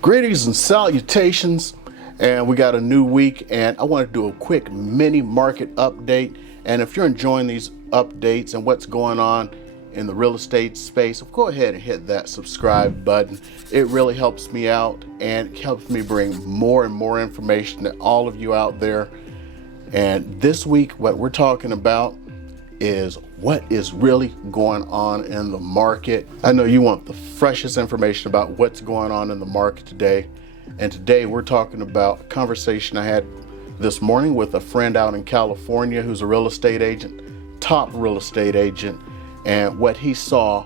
Greetings and salutations, and we got a new week, and I want to do a quick mini market update. And if you're enjoying these updates and what's going on in the real estate space, go ahead and hit that subscribe button. It really helps me out and helps me bring more and more information to all of you out there. And this week, what we're talking about is what is really going on in the market. I know you want the freshest information about what's going on in the market today. And today we're talking about a conversation I had this morning with a friend out in California who's a real estate agent, top real estate agent, and what he saw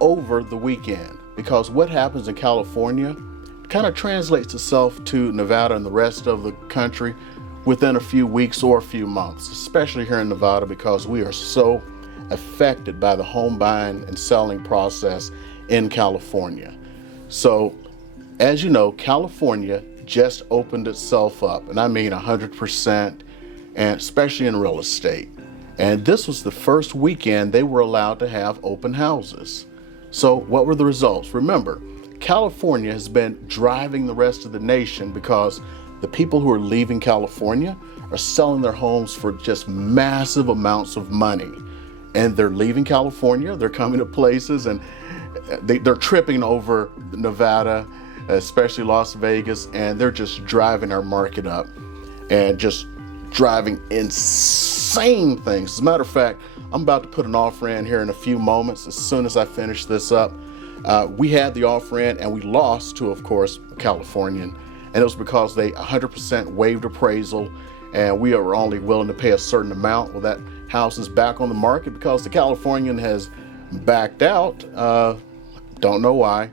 over the weekend. Because what happens in California kind of translates itself to Nevada and the rest of the country within a few weeks or a few months, especially here in Nevada, because we are so affected by the home buying and selling process in California. So, as you know, California just opened itself up, and I mean 100%, and especially in real estate. And this was the first weekend they were allowed to have open houses. So what were the results? Remember, California has been driving the rest of the nation because the people who are leaving California are selling their homes for just massive amounts of money. And they're leaving California, they're coming to places, and they're tripping over Nevada, especially Las Vegas, and they're just driving our market up and just driving insane things. As a matter of fact, I'm about to put an offer in here in a few moments. As soon as I finish this up, we had the offer in and we lost to, of course, a Californian. And it was because they 100% waived appraisal, and we are only willing to pay a certain amount. Well, that house is back on the market because the Californian has backed out. Don't know why.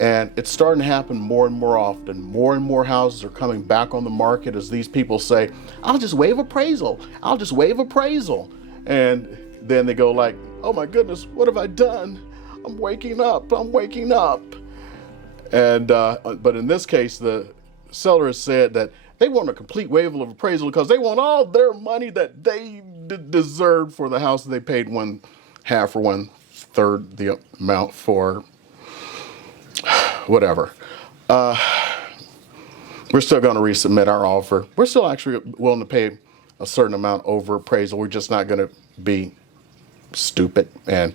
And it's starting to happen more and more often. More and more houses are coming back on the market as these people say, I'll just waive appraisal. I'll just waive appraisal. And then they go like, oh my goodness, what have I done? I'm waking up. And but in this case, the seller has said that they want a complete waiver of appraisal because they want all their money that they deserved for the house that they paid 1/2 or 1/3 the amount for. Whatever. We're still going to resubmit our offer. We're still actually willing to pay a certain amount over appraisal. We're just not going to be stupid and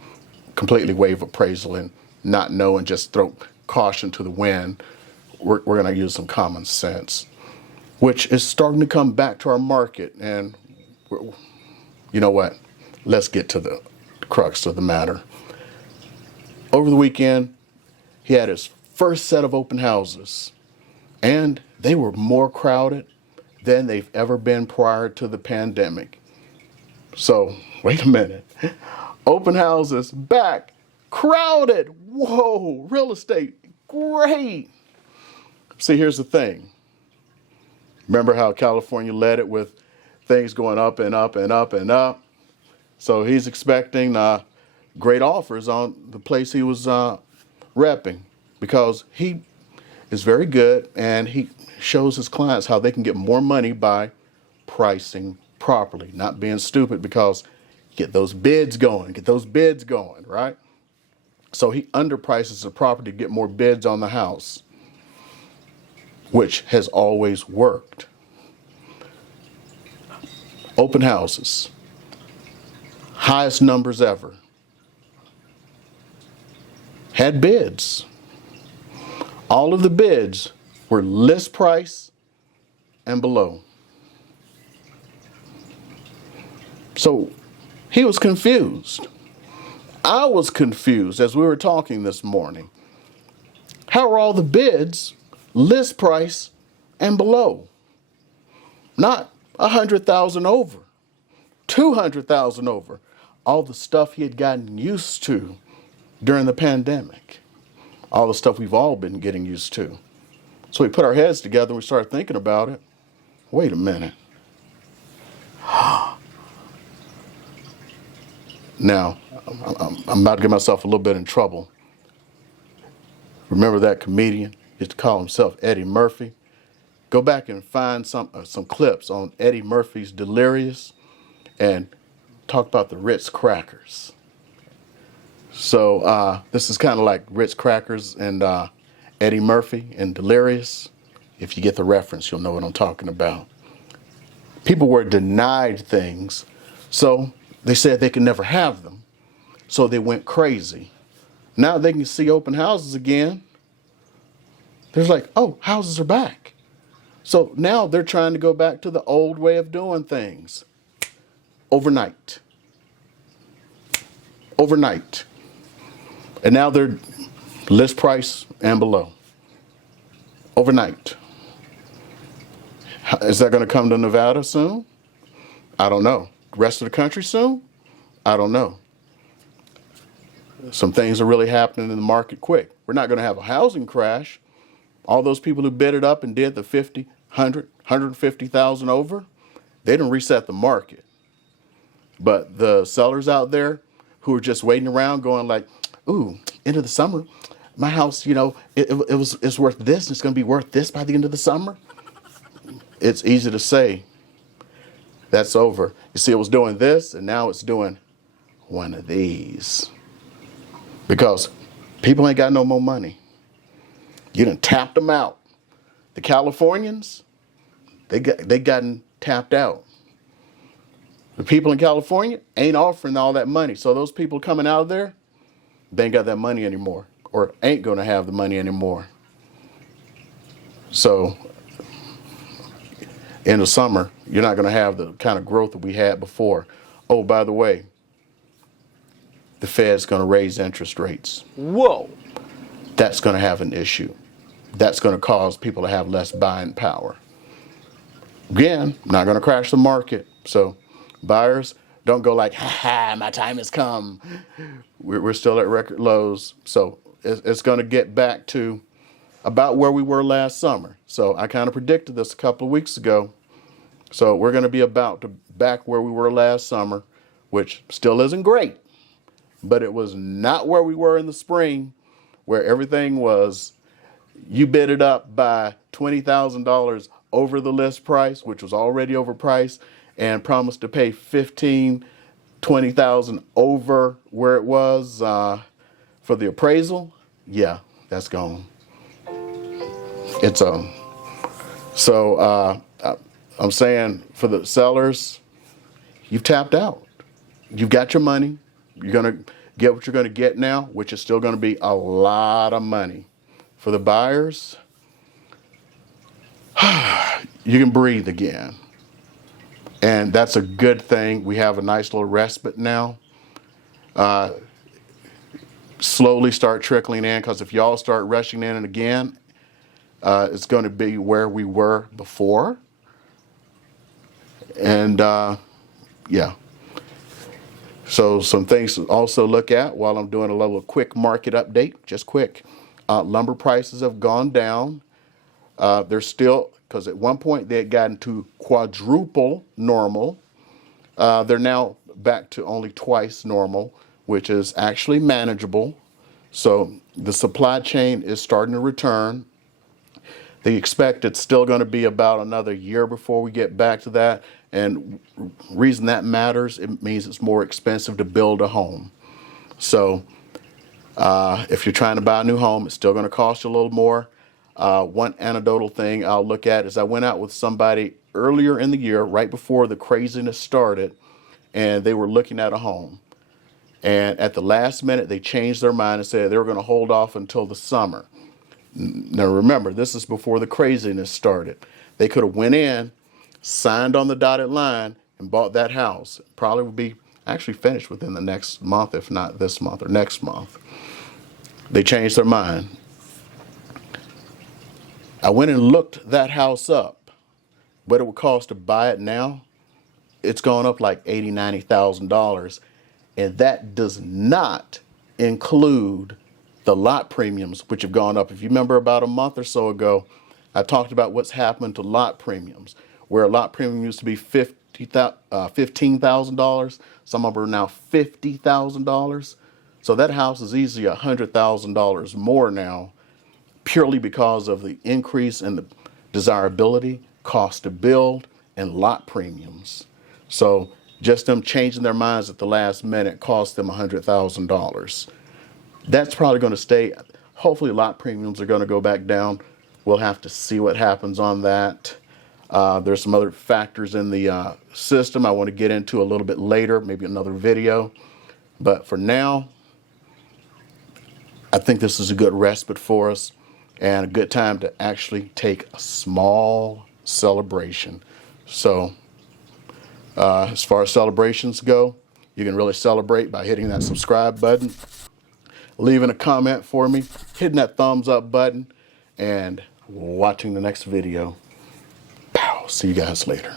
completely waive appraisal and not know and just throw caution to the wind. We're going to use some common sense, which is starting to come back to our market. And you know what? Let's get to the crux of the matter. Over the weekend, he had his first set of open houses, and they were more crowded than they've ever been prior to the pandemic. So, wait a minute. Open houses back, crowded. Whoa, real estate, great. See, here's the thing. Remember how California led it with things going up and up and up and up? So he's expecting great offers on the place he was repping, because he is very good and he shows his clients how they can get more money by pricing properly, not being stupid, because get those bids going, right? So he underprices the property to get more bids on the house, which has always worked. Open houses, highest numbers ever. Had bids. All of the bids were list price and below. So he was confused. I was confused as we were talking this morning. How are all the bids list price and below? Not 100,000 over, 200,000 over. All the stuff he had gotten used to during the pandemic. All the stuff we've all been getting used to. So we put our heads together and we started thinking about it. Wait a minute. Now, I'm about to get myself a little bit in trouble. Remember that comedian? He used to call himself Eddie Murphy. Go back and find some clips on Eddie Murphy's Delirious and talk about the Ritz crackers. So this is kind of like Ritz crackers and Eddie Murphy and Delirious. If you get the reference, you'll know what I'm talking about. People were denied things, so they said they could never have them. So they went crazy. Now they can see open houses again. They're like, oh, houses are back. So now they're trying to go back to the old way of doing things. Overnight. Overnight. And now they're list price and below. Overnight. Is that going to come to Nevada soon? I don't know. Rest of the country soon? I don't know. Some things are really happening in the market quick. We're not going to have a housing crash. All those people who bid it up and did the 50, 100, 150,000 over, they didn't reset the market. But the sellers out there who are just waiting around going like, ooh, end of the summer, my house, it's worth this, and it's going to be worth this by the end of the summer. It's easy to say that's over. You see, it was doing this, and now it's doing one of these. Because people ain't got no more money. You done tapped them out. The Californians, they gotten tapped out. The people in California ain't offering all that money. So those people coming out of there, they ain't got that money anymore, or ain't going to have the money anymore. So in the summer, you're not going to have the kind of growth that we had before. Oh, by the way, the Fed's going to raise interest rates. Whoa. That's going to have an issue. That's going to cause people to have less buying power. Again, not going to crash the market. So buyers, don't go like, ha, my time has come. We're still at record lows. So it's going to get back to about where we were last summer. So I kind of predicted this a couple of weeks ago. So we're going to be back where we were last summer, which still isn't great. But it was not where we were in the spring, where everything was, you bid it up by $20,000 over the list price, which was already overpriced, and promised to pay $15,000, $20,000 over where it was for the appraisal. Yeah, that's gone. It's so I'm saying for the sellers, you've tapped out. You've got your money. You're going to get what you're going to get now, which is still going to be a lot of money. For the buyers, you can breathe again. And that's a good thing. We have a nice little respite now. Slowly start trickling in, because if y'all start rushing in and again, it's going to be where we were before. And yeah. So some things to also look at while I'm doing a little quick market update, just quick. Lumber prices have gone down. They're still, because at one point they had gotten to quadruple normal. They're now back to only twice normal, which is actually manageable. So the supply chain is starting to return. They expect it's still going to be about another year before we get back to that. And reason that matters, it means it's more expensive to build a home. So if you're trying to buy a new home, it's still going to cost you a little more. One anecdotal thing I'll look at is I went out with somebody earlier in the year, right before the craziness started, and they were looking at a home. And at the last minute, they changed their mind and said they were going to hold off until the summer. Now remember, this is before the craziness started. They could have went in, signed on the dotted line, and bought that house. Probably would be actually finished within the next month, if not this month or next month. They changed their mind. I went and looked that house up. What it would cost to buy it now, it's gone up like $80,000, $90,000. And that does not include the lot premiums, which have gone up. If you remember about a month or so ago, I talked about what's happened to lot premiums, where a lot premium used to be $15,000. Some of them are now $50,000. So that house is easily $100,000 more now, purely because of the increase in the desirability, cost to build, and lot premiums. So just them changing their minds at the last minute cost them $100,000. That's probably going to stay. Hopefully lot premiums are going to go back down. We'll have to see what happens on that. There's some other factors in the system I want to get into a little bit later, maybe another video. But for now, I think this is a good respite for us and a good time to actually take a small celebration. So as far as celebrations go, you can really celebrate by hitting that subscribe button, leaving a comment for me, hitting that thumbs up button, and watching the next video. Pow! See you guys later.